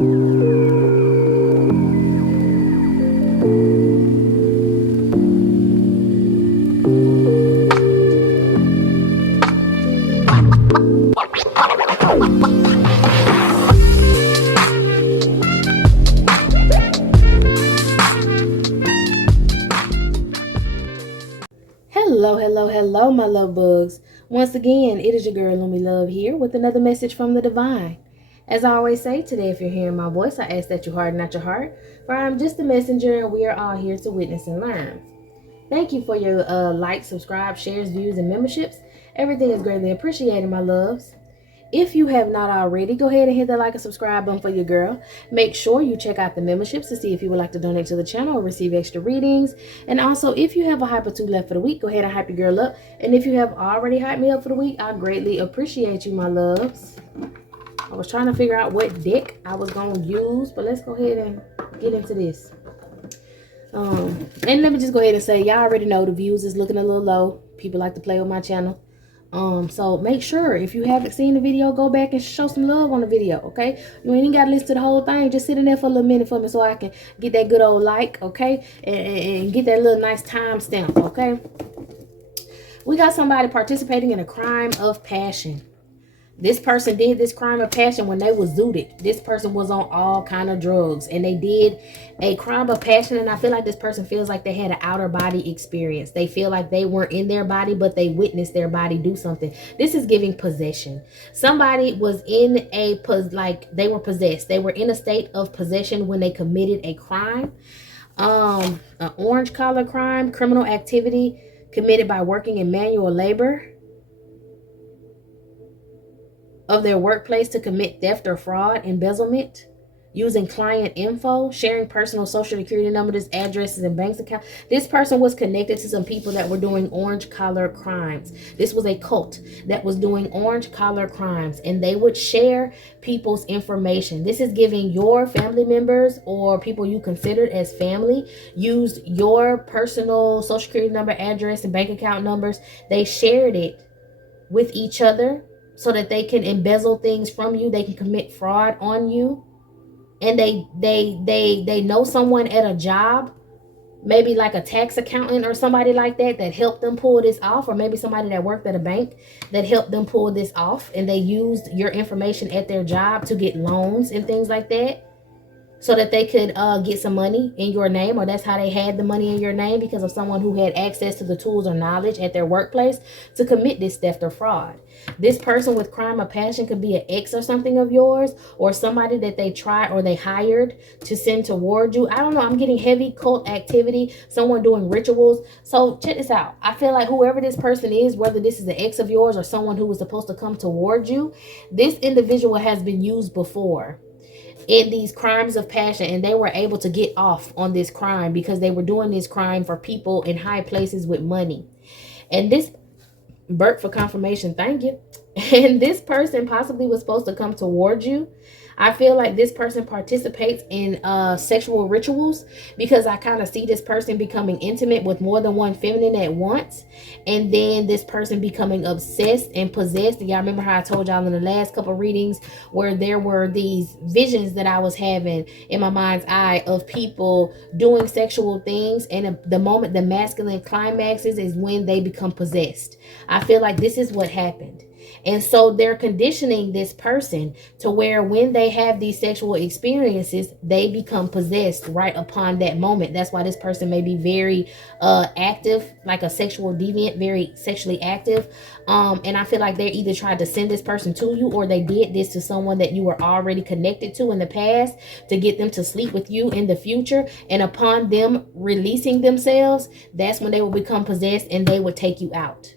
Hello, my love bugs. Once again, it is your girl, Lumi Love, here with another message from the divine. As I always say, today, if you're hearing my voice, I ask that you harden not your heart, for I'm just a messenger and we are all here to witness and learn. Thank you for your likes, subscribe, shares, views, and memberships. Everything is greatly appreciated, my loves. If you have not already, go ahead and hit that like and subscribe button for your girl. Make sure you check out the memberships to see if you would like to donate to the channel or receive extra readings. And also, if you have a hype or two left for the week, go ahead and hype your girl up. And if you have already hyped me up for the week, I greatly appreciate you, my loves. I was trying to figure out what deck I was going to use, but let's go ahead and get into this. And let me just go ahead and say, y'all already know the views is looking a little low. People like to play with my channel. So make sure if you haven't seen the video, go back and show some love on the video, okay? You ain't got to listen to the whole thing. Just sit in there for a little minute for me so I can get that good old like, okay? And get that little nice time stamp, okay? We got somebody participating in a crime of passion. This person did this crime of passion when they was zooted. This person was on all kind of drugs and they did a crime of passion. And I feel like this person feels like they had an outer body experience. They feel like they weren't in their body, but they witnessed their body do something. This is giving possession. Somebody was in like they were possessed. They were in a state of possession when they committed a crime. An orange collar crime, criminal activity committed by working in manual labor of their workplace to commit theft or fraud, embezzlement, using client info, sharing personal social security numbers, addresses, and bank accounts. This person was connected to some people that were doing orange collar crimes. This was a cult that was doing orange collar crimes, and they would share people's information. This is giving your family members or people you considered as family used your personal social security number, address, and bank account numbers. They shared it with each other so that they can embezzle things from you. They can commit fraud on you. And they know someone at a job, maybe like a tax accountant or somebody like that helped them pull this off, or maybe somebody that worked at a bank that helped them pull this off, and they used your information at their job to get loans and things like that so that they could get some money in your name, or that's how they had the money in your name, because of someone who had access to the tools or knowledge at their workplace to commit this theft or fraud. This person with crime of passion could be an ex or something of yours, or somebody that they tried or they hired to send toward you. I don't know. I'm getting heavy cult activity, someone doing rituals. So check this out. I feel like whoever this person is, whether this is an ex of yours or someone who was supposed to come toward you, this individual has been used before in these crimes of passion, and they were able to get off on this crime because they were doing this crime for people in high places with money. And this Bert for confirmation, thank you. And this person possibly was supposed to come towards you. I feel like this person participates in sexual rituals, because I kind of see this person becoming intimate with more than one feminine at once, and then this person becoming obsessed and possessed. Y'all remember how I told y'all in the last couple readings where there were these visions that I was having in my mind's eye of people doing sexual things, and the moment the masculine climaxes is when they become possessed. I feel like this is what happened. And so they're conditioning this person to where when they have these sexual experiences, they become possessed right upon that moment. That's why this person may be very active, like a sexual deviant, very sexually active. And I feel like they either tried to send this person to you, or they did this to someone that you were already connected to in the past to get them to sleep with you in the future. And upon them releasing themselves, that's when they will become possessed and they would take you out.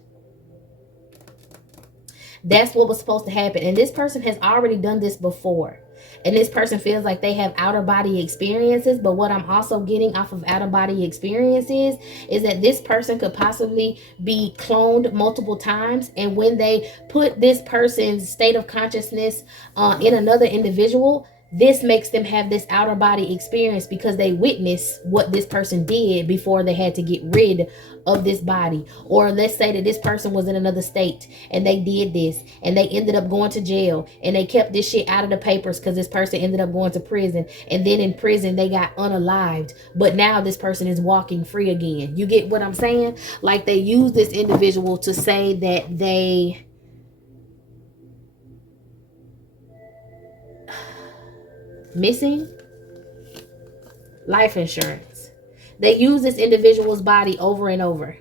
That's what was supposed to happen. And this person has already done this before. And this person feels like they have outer body experiences. But what I'm also getting off of outer body experiences is that this person could possibly be cloned multiple times. And when they put this person's state of consciousness in another individual, this makes them have this outer body experience because they witnessed what this person did before they had to get rid of this body. Or let's say that this person was in another state and they did this and they ended up going to jail and they kept this shit out of the papers because this person ended up going to prison, and then in prison they got unalived, but now this person is walking free again. You get what I'm saying? Like, they use this individual to say that they missing life insurance. They use this individual's body over and over.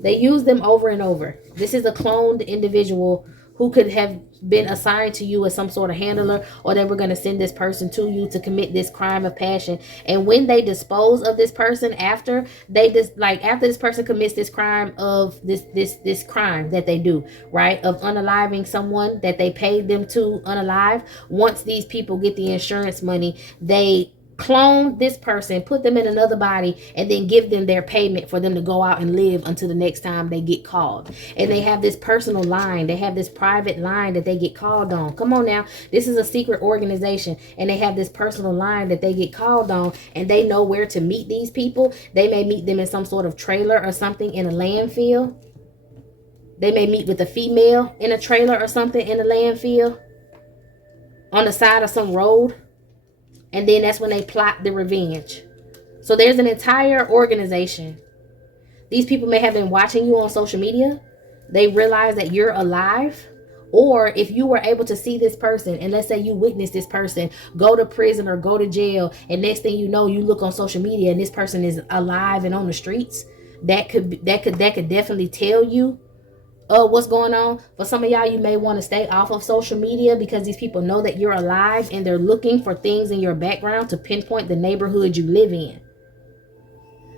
They use them over and over. This is a cloned individual who could have been assigned to you as some sort of handler, or they were going to send this person to you to commit this crime of passion. And when they dispose of this person after this person commits this crime of this crime that they do, right, of unaliving someone that they paid them to unalive, once these people get the insurance money, they clone this person, put them in another body, and then give them their payment for them to go out and live until the next time they get called. And they have this personal line, they have this private line that they get called on. Come on now, this is a secret organization, and they have this personal line that they get called on, and they know where to meet these people. They may meet them in some sort of trailer or something in a landfill. They may meet with a female in a trailer or something in a landfill on the side of some road. And then that's when they plot the revenge. So there's an entire organization. These people may have been watching you on social media. They realize that you're alive. Or if you were able to see this person, and let's say you witnessed this person go to prison or go to jail, and next thing you know, you look on social media and this person is alive and on the streets, that could definitely tell you what's going on. For some of y'all, you may want to stay off of social media because these people know that you're alive and they're looking for things in your background to pinpoint the neighborhood you live in.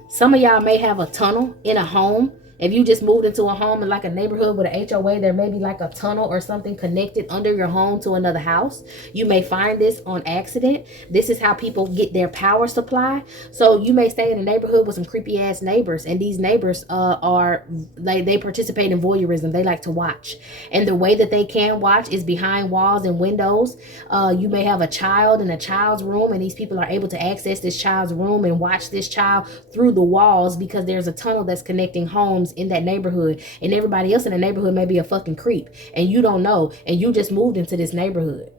Some of y'all may have a tunnel in a home. If you just moved into a home in like a neighborhood with an HOA, there may be like a tunnel or something connected under your home to another house. You may find this on accident. This is how people get their power supply. So you may stay in a neighborhood with some creepy ass neighbors, and these neighbors they participate in voyeurism. They like to watch, and the way that they can watch is behind walls and windows. You may have a child in a child's room, and these people are able to access this child's room and watch this child through the walls because there's a tunnel that's connecting homes in that neighborhood, and everybody else in the neighborhood may be a fucking creep and you don't know, and you just moved into this neighborhood.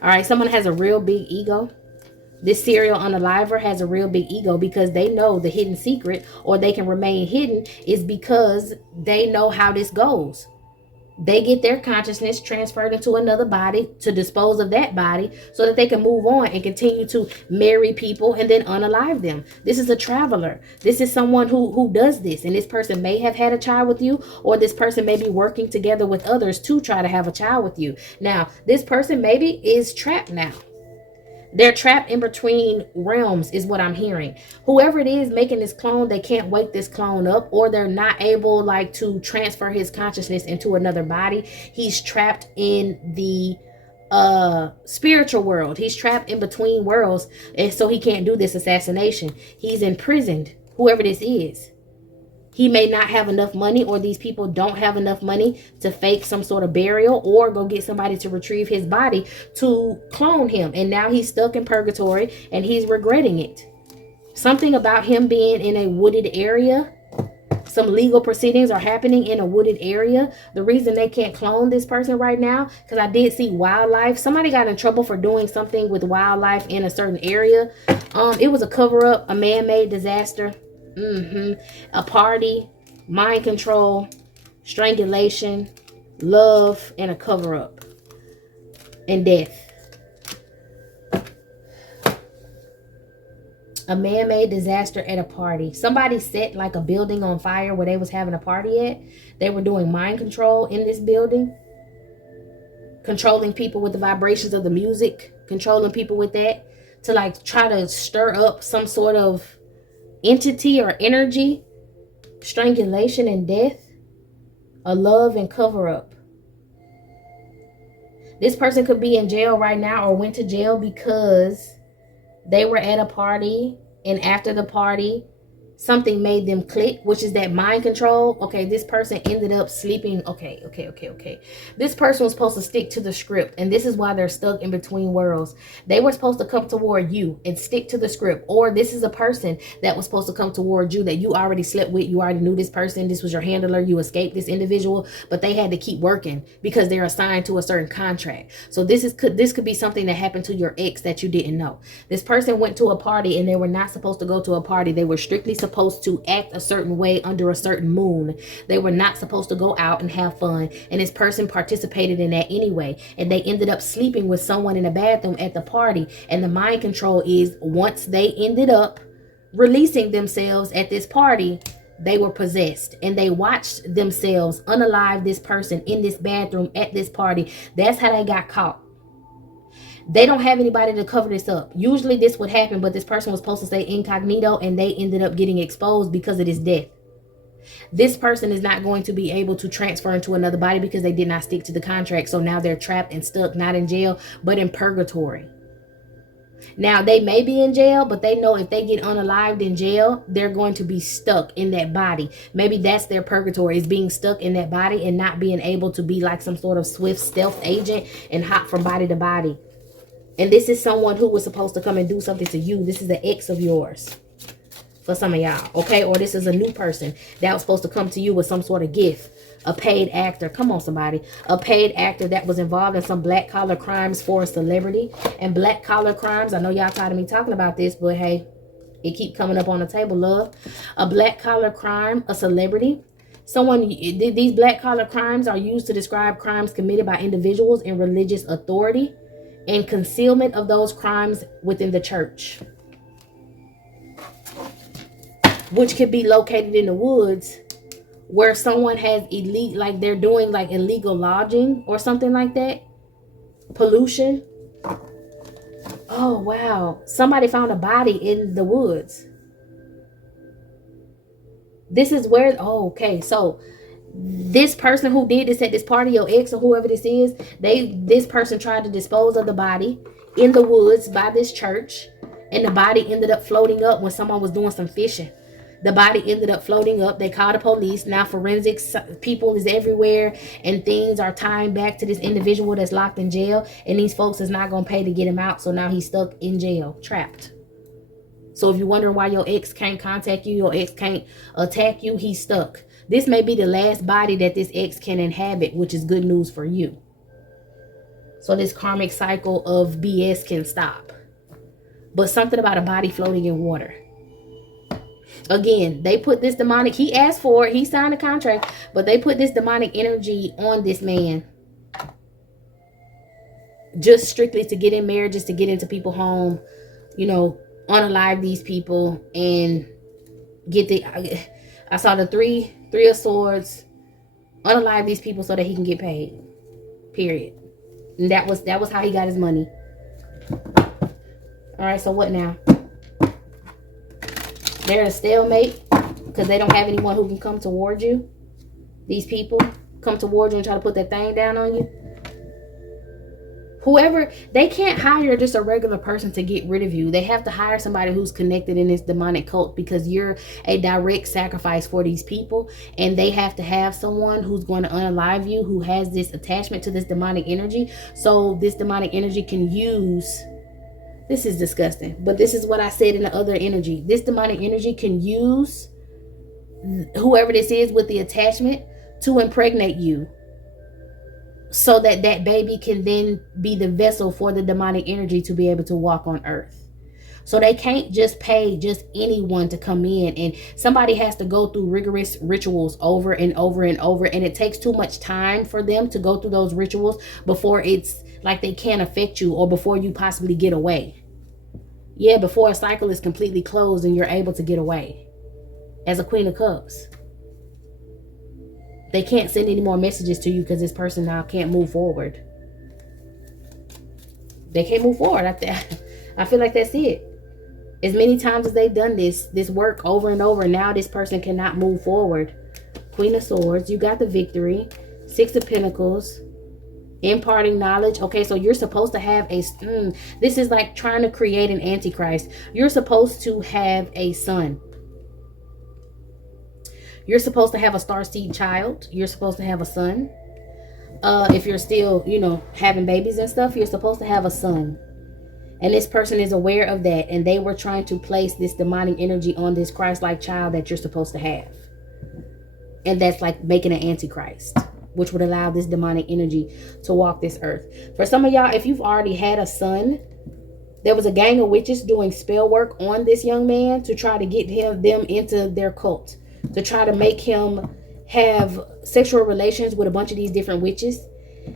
All right, someone has a real big ego. This serial unaliver has a real big ego because they know the hidden secret, or they can remain hidden, is because they know how this goes. They get their consciousness transferred into another body to dispose of that body so that they can move on and continue to marry people and then unalive them. This is a traveler. This is someone who does this. And this person may have had a child with you, or this person may be working together with others to try to have a child with you. Now, this person maybe is trapped now. They're trapped in between realms is what I'm hearing. Whoever it is making this clone, they can't wake this clone up, or they're not able to transfer his consciousness into another body. He's trapped in the spiritual world. He's trapped in between worlds, and so he can't do this assassination. He's imprisoned, whoever this is. He may not have enough money, or these people don't have enough money to fake some sort of burial or go get somebody to retrieve his body to clone him. And now he's stuck in purgatory and he's regretting it. Something about him being in a wooded area. Some legal proceedings are happening in a wooded area. The reason they can't clone this person right now, because I did see wildlife. Somebody got in trouble for doing something with wildlife in a certain area. It was a cover-up, a man-made disaster. A party, mind control, strangulation, love, and a cover-up, and death. A man-made disaster at a party. Somebody set like a building on fire where they was having a party at. They were doing mind control in this building, controlling people with the vibrations of the music, controlling people with that to try to stir up some sort of entity or energy. Strangulation and death, a love and cover up. This person could be in jail right now, or went to jail because they were at a party, and after the party something made them click, which is that mind control. Okay, this person ended up sleeping. Okay. This person was supposed to stick to the script, and this is why they're stuck in between worlds. They were supposed to come toward you and stick to the script. Or this is a person that was supposed to come toward you that you already slept with. You already knew this person. This was your handler. You escaped this individual, but they had to keep working because they're assigned to a certain contract. So this could be something that happened to your ex that you didn't know. This person went to a party and they were not supposed to go to a party. They were strictly supposed to act a certain way under a certain moon. They were not supposed to go out and have fun, and this person participated in that anyway, and they ended up sleeping with someone in the bathroom at the party. And the mind control is, once they ended up releasing themselves at this party, they were possessed, and they watched themselves unalive this person in this bathroom at this party. That's how they got caught. They don't have anybody to cover this up. Usually this would happen, but this person was supposed to stay incognito, and they ended up getting exposed because of this death. This person is not going to be able to transfer into another body because they did not stick to the contract. So now they're trapped and stuck, not in jail, but in purgatory. Now, they may be in jail, but they know if they get unalived in jail, they're going to be stuck in that body. Maybe that's their purgatory, is being stuck in that body and not being able to be like some sort of swift stealth agent and hop from body to body. And this is someone who was supposed to come and do something to you. This is the ex of yours for some of y'all, okay? Or this is a new person that was supposed to come to you with some sort of gift. A paid actor. Come on, somebody. A paid actor that was involved in some black collar crimes for a celebrity. And black collar crimes, I know y'all tired of me talking about this, but hey, it keep coming up on the table, love. A black collar crime, a celebrity. Someone, these black collar crimes are used to describe crimes committed by individuals in religious authority and concealment of those crimes within the church, which could be located in the woods, where someone has like they're doing like illegal lodging or something like that. Pollution. Oh, wow. Somebody found a body in the woods. This is where, oh, okay. So this person who did this at this party, your ex or whoever this is, this person tried to dispose of the body in the woods by this church, and the body ended up floating up when someone was doing some fishing. The body ended up floating up. They called the police. Now forensics people is everywhere, and things are tying back to this individual that's locked in jail, and these folks is not going to pay to get him out. So now he's stuck in jail, trapped. So if you're wondering why your ex can't contact you, your ex can't attack you, he's stuck. This may be the last body that this ex can inhabit, which is good news for you. So this karmic cycle of BS can stop. But something about a body floating in water. Again, they put this demonic, he asked for it, he signed a contract, but they put this demonic energy on this man. Just strictly to get in marriages, to get into people's home, you know, unalive these people and get the, I saw the three of swords, unalive these people so that he can get paid. Period. And that was how he got his money. All right, so what now? They're a stalemate because they don't have anyone who can come toward you. These people come toward you and try to put that thing down on you. Whoever, they can't hire just a regular person to get rid of you. They have to hire somebody who's connected in this demonic cult, because you're a direct sacrifice for these people, and they have to have someone who's going to unalive you, who has this attachment to this demonic energy. So this demonic energy can use, this is disgusting, but this is what I said in the other energy. This demonic energy can use whoever this is with the attachment to impregnate you, so that that baby can then be the vessel for the demonic energy to be able to walk on earth. So they can't just pay just anyone to come in, and somebody has to go through rigorous rituals over and over and over, and it takes too much time for them to go through those rituals before it's like they can't affect you, or before you possibly get away. Yeah, before a cycle is completely closed and you're able to get away as a Queen of Cups. They can't send any more messages to you because this person now can't move forward. They can't move forward. I feel like that's it. As many times as they've done this work over and over, now this person cannot move forward. Queen of Swords, you got the victory. Six of Pentacles, imparting knowledge. Okay, so you're supposed to have a, this is like trying to create an antichrist. You're supposed to have a son. You're supposed to have a starseed child. You're supposed to have a son. If you're still, having babies and stuff, you're supposed to have a son. And this person is aware of that. And they were trying to place this demonic energy on this Christ-like child that you're supposed to have. And that's like making an antichrist, which would allow this demonic energy to walk this earth. For some of y'all, if you've already had a son, there was a gang of witches doing spell work on this young man to try to get them into their cult, to try to make him have sexual relations with a bunch of these different witches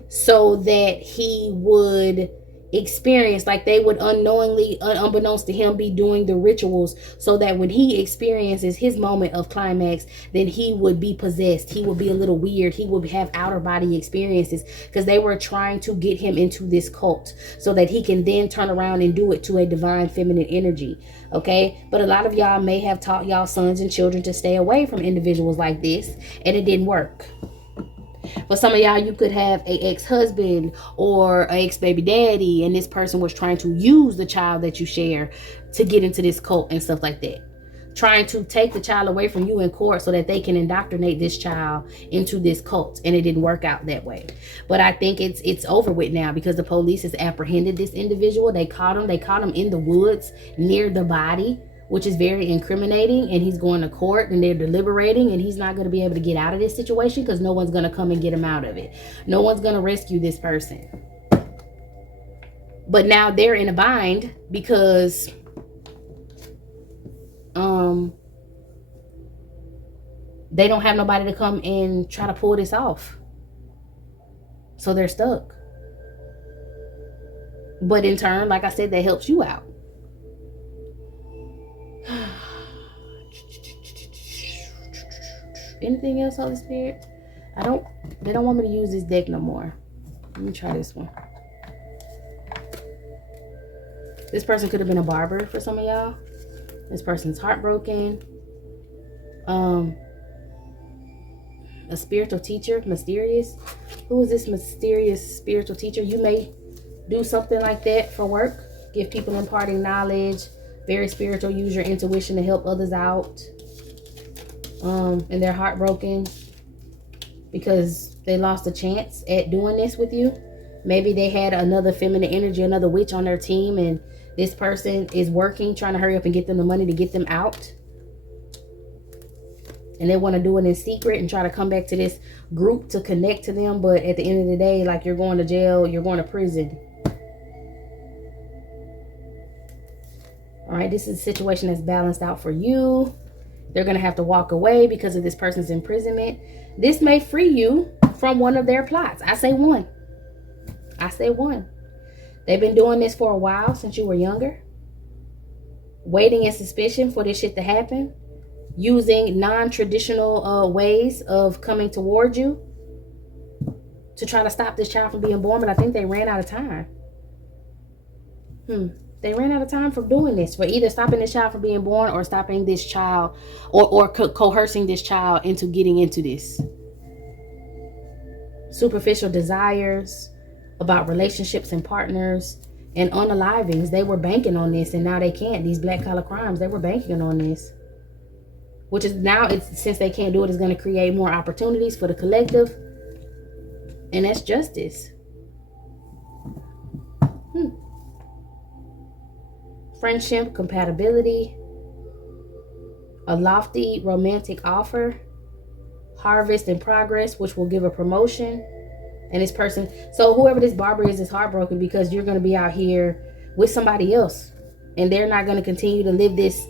so that he would experience, like they would unknowingly, unbeknownst to him, be doing the rituals so that when he experiences his moment of climax, then he would be possessed. He would be a little weird. He would have outer body experiences because they were trying to get him into this cult so that he can then turn around and do it to a divine feminine energy. Okay, but a lot of y'all may have taught y'all sons and children to stay away from individuals like this, and it didn't work. For some of y'all, you could have a ex-husband or an ex-baby daddy, and this person was trying to use the child that you share to get into this cult and stuff like that. Trying to take the child away from you in court so that they can indoctrinate this child into this cult, and it didn't work out that way. But I think it's over with now because the police has apprehended this individual. They caught him in the woods near the body, which is very incriminating, and he's going to court and they're deliberating, and he's not going to be able to get out of this situation because no one's going to come and get him out of it. No one's going to rescue this person. But now they're in a bind because they don't have nobody to come and try to pull this off. So they're stuck. But in turn, like I said, that helps you out. Anything else, Holy Spirit? They don't want me to use this deck no more. Let me try this one. This person could have been a barber for some of y'all. This person's heartbroken. A spiritual teacher, mysterious. Who is this mysterious spiritual teacher? You may do something like that for work. Give people imparting knowledge. Very spiritual. Use your intuition to help others out. And they're heartbroken because they lost a chance at doing this with you. Maybe they had another feminine energy, another witch on their team, and this person is working, trying to hurry up and get them the money to get them out. And they want to do it in secret and try to come back to this group to connect to them. But at the end of the day, like, you're going to jail, you're going to prison. All right, this is a situation that's balanced out for you. They're going to have to walk away because of this person's imprisonment. This may free you from one of their plots. I say one. I say one. They've been doing this for a while, since you were younger. Waiting in suspicion for this shit to happen. Using non-traditional ways of coming towards you to try to stop this child from being born. But I think they ran out of time. They ran out of time for doing this, for either stopping this child from being born or stopping this child or coercing this child into getting into this. Superficial desires about relationships and partners and unalivings. They were banking on this, and now they can't. These black collar crimes, they were banking on this. Which is now, since they can't do it, it's going to create more opportunities for the collective. And that's justice. Friendship, compatibility, a lofty romantic offer, harvest and progress, which will give a promotion. And this person, so whoever this barber is heartbroken because you're going to be out here with somebody else, and they're not going to continue to live this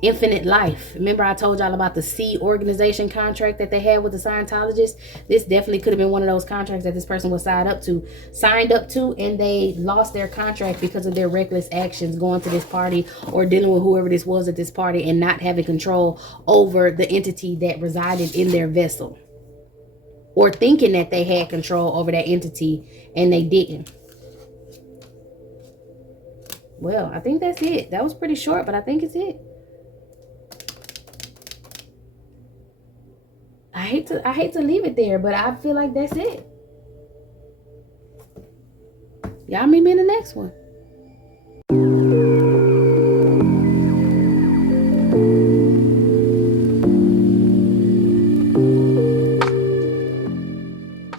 infinite life. Remember I told y'all about the C organization contract that they had with the Scientologists? This definitely could have been one of those contracts that this person was signed up to, and they lost their contract because of their reckless actions going to this party or dealing with whoever this was at this party and not having control over the entity that resided in their vessel, or thinking that they had control over that entity and they didn't. Well, I think that's it. That was pretty short, but I think it's it. I hate to leave it there, but I feel like that's it. Y'all meet me in the next one.